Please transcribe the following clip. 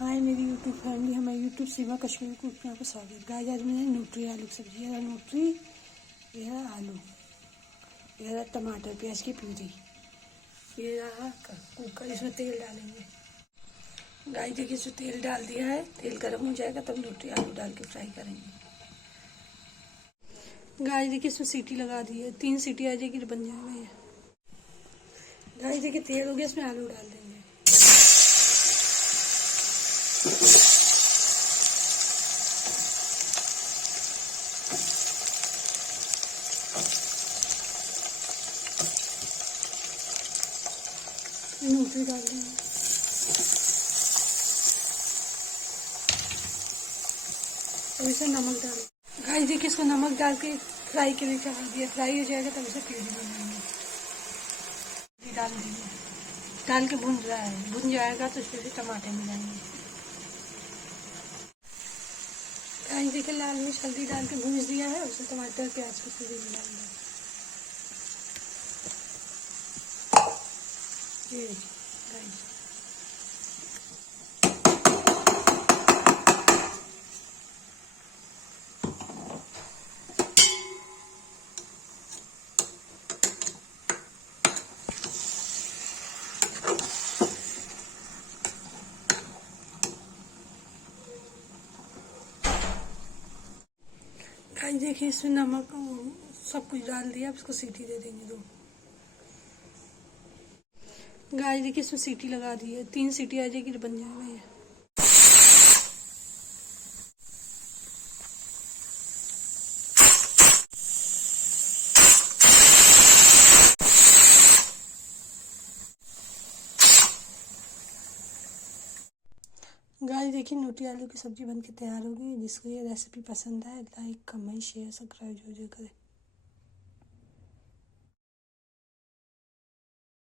हाय मेरी YouTube family, हमारे YouTube सीमा Kashmir cook में आपको स्वागत। गाइस आज मैंने न्यूट्री आलू की सब्जी, ये न्यूट्री, ये आलू, ये टमाटर प्याज की प्यूरी, ये रहा कुकर। इसमें तेल डालेंगे। गाइस देखिए इसमें तेल डाल दिया है, तेल गर्म हो जाएगा तब न्यूट्री आलू डाल के फ्राई करेंगे। गाइस देखिए इसमें सीटी लगा दी है, 3 सीटी आ जाएगी तो बन जाएगा ये। गाइस देखिए तेल हो गया, इसमें आलू डाल देंगे। न्यूट्री डाल देंगे। और इसे नमक डाल, गाइस देखिए इसको नमक डाल के फ्राई के लिए चढ़ा दिया। फ्राई हो जाएगा तब इसे प्यूरी बनाएंगे। डाल देंगे, डाल के भून रहा है, भुन जाएगा तो इसमें से टमाटर मिलाएंगे। गाइस देखिए लाल मिर्च हल्दी डाल के भून दिया है, उसमें टमाटर प्याज की प्यूरी मिलाएंगे। ये गाइस गाइस देखिए इसमें नमक सब कुछ डाल दिया। अब इसको सीटी दे देंगे 2। गाइस देखिए इसमें सीटी लगा दी है, 3 सीटी आ जाएगी तो बन जाएगा ये। गाइस देखिए न्यूट्री आलू की सब्जी बनके तैयार हो गई। जिसको ये रेसिपी पसंद आए लाइक कमेंट शेयर सब्सक्राइब जरूर करें।